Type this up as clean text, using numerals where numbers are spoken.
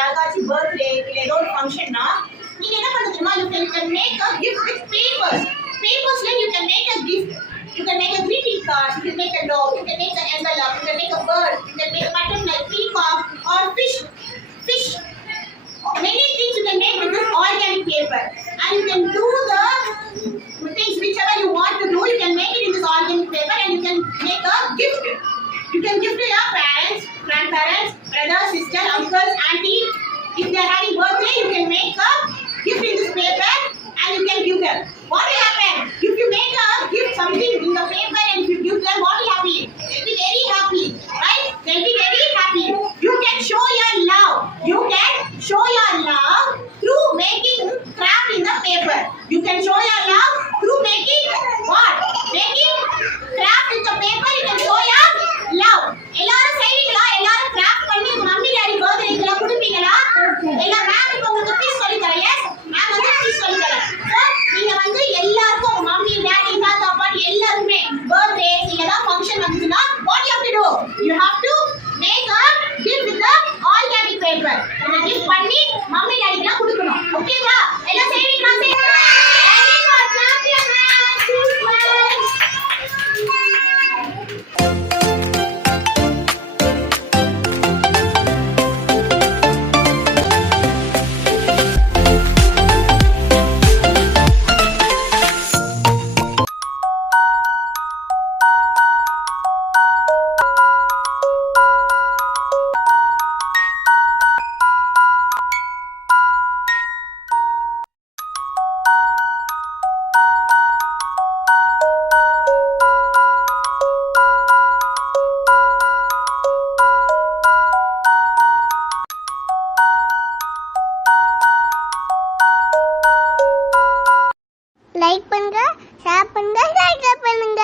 யாருக்காச்சும் பர்த்டே இல்ல ஏதோ ஒரு ஃபங்க்ஷன்னா நீங்க என்ன பண்ணுவீங்கன்னா you can make a gift with papersல you can make a gift. You can make a greeting card, you can make a dog, you can make an envelope, you can make a bird, you can make a butterfly, peacock or fish. Many things you can make with this organic paper, and you can do the things whichever you want to do. You can make it in this organic paper, and you can make a gift. You can give to your parents, grandparents, brothers, sisters, uncles, auntie. If they are having birthday, you can make a gift in this paper, and you can give them. What will happen if you make a gift something in the paper and if you give them? What will happen? They'll be very happy, right? They'll be very happy. You can show your love. You can show your love through making craft in the paper. You can show your love through making what? Making craft in the paper. You can show your love. எல்லாரும் செய்வீங்களா? எல்லாரும் கிராஃப்ட் பண்ணி mummy daddy பர்த்டேக்குல கொடுப்பீங்களா? எல்லா மேம் இப்போ உங்களுக்கு ஃபீஸ் சொல்லி தரேன். எஸ் மேம் வந்து ஃபீஸ் சொல்லி தரேன். சோ நீங்க வந்து எல்லாருக்கும் மம்மி டாடி தாத்தா பாட்டி எல்லாருமே பர்த்டே இல்ல ஏதாவது ஃபங்க்ஷன் வந்துச்சுனா what you have to do? You have to make a gift with the organic paper. அந்த gift பண்ணி மம்மி டாடிக்குலாம் கொடுக்கணும். ஓகேவா? எல்லாம் செய்வீங்களா? லைக் பண்ணுங்க, ஷேர் பண்ணுங்க, சப்ஸ்கிரைப் பண்ணுங்க.